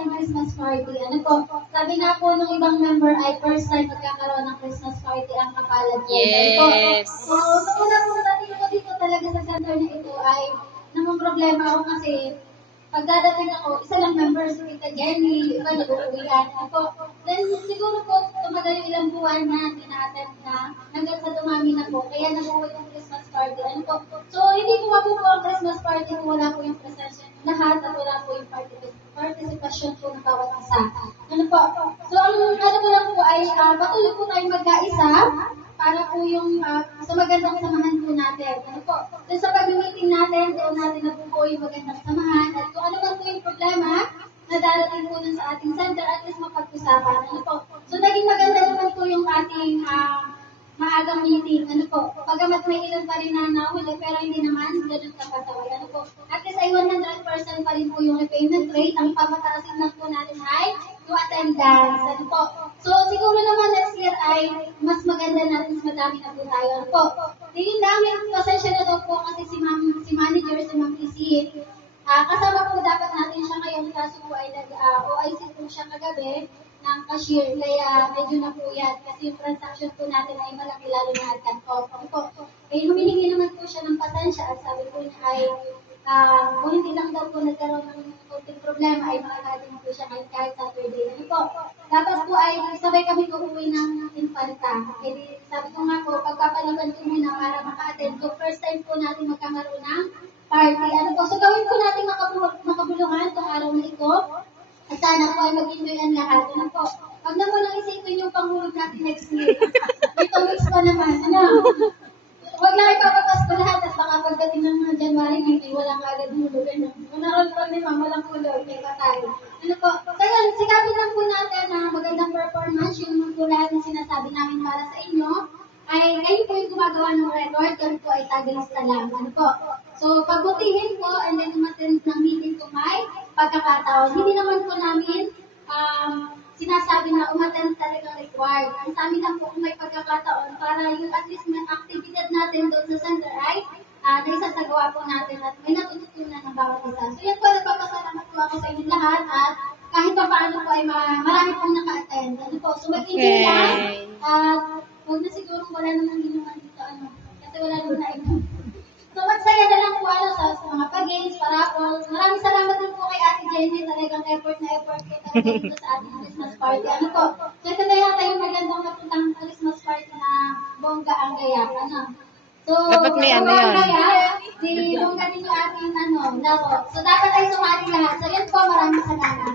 ating Christmas party. Ano po, sabi nga po nung ibang member ay first time magkakaroon ng Christmas party ang Kapalad. Yes. So, sa una po natin ko dito talaga sa center na ito ay namang problema ako kasi pagdadating ako, isa lang member si Tita Jenny, iba nag-uuwian. Ako, then siguro po, tumagal yung ilang buwan na tina-attend na, hanggang sa dumami na po, kaya nag-uwi yung Christmas party. Ano po? So, hindi ko mabubuo ang Christmas party kung wala po yung presensya ng lahat at wala po yung participation po ng bawat isa. Ano po? So, ang ano ko lang po ay patuloy po tayong magkaisa para po yung sa magandang samahan po natin. Ano po? So, sa pag-meeting natin, doon natin nabubuo yung magandang samahan at kung ano man po yung problema na darating po dun sa ating center, at least mapag-usapan. Ano po? So, naging maganda naman po yung ating maagang meeting. Ano po? Pagamat may ilan pa rin na nahuli, pero hindi naman ganun kapasaway. Ano po? At least ay 100% pa rin po yung repayment rate. Ang pamataasin lang po natin ay yung attendance. Ano po? So, siguro naman next year ay mas maganda natin, mas madami na po tayo. Ano po? Hindi namin, pasensya na daw po kasi si manager, si Ma'am Isi, kasama po dapat natin siya ngayon, kaso po ay nag-OIC po siya kagabi ng cashier, kaya medyo na po yan kasi yung transaction po natin ay malaki lalo na at cut-off. Ano po? Eh, humihingi naman po siya ng pasensya at sabi po niya ay kung hindi lang daw po nagkaroon ng konting problema ay makakating po siya kahit Saturday. Ano po? Dapat po ay sabay kami uuwi ng Infanta. Eh di, sabi ko nga po, pagpapalaban ko muna para maka-attend. So first time po natin magkakaroon ng party. Ano po? So gawin po natin makabuluhan itong araw na ito. At sana po ay mag-enjoy ang lahat. Ano po? Huwag na mo nang isipin yung panghulog natin next week. May 2 weeks pa naman. Ano? Huwag lang ipapapas ko lahat at baka pagdating ng mga January, hindi walang agad hulog. Ano? Unaroon pa ni Ma'am, walang hulog. May patay. Ano po? So yun, sikapin lang po natin na magandang performance. Yung po lahat na sinasabi namin para sa inyo ay kayo po yung gumagawa ng record. Kami po ay tagalista lang. Ano po? So, pagbutihin po and then umattend ng meeting kung may pagkakataon. Hindi naman po namin sinasabi na umattend talagang required. Ang sa amin lang po kung may pagkakataon para yung at least may activity natin doon sa center ay naisasagawa po natin at may natututunan ng bawat isa. So yan po, nagpapasalamat po ako sa inyo lahat at kahit pa paano po ay marami pong naka-attend. Ano po, so mag-enjoy lang at huwag na siguro wala namang inuman dito kasi wala naman na ito. So, magsaya na lang po sa mga pag-games, parables. Maraming salamat din po kay Ate Jenny. Talagang effort na effort kayo talaga dito sa ating Christmas party. Ano po? So, ito na yata yung magandang napuntang Christmas party na bongga ang gaya. Ano? So, dapat may ano yun? Gaya, di bongga din yung ating laro. So, dapat ay sumali lahat. So, yan po. Maraming salamat.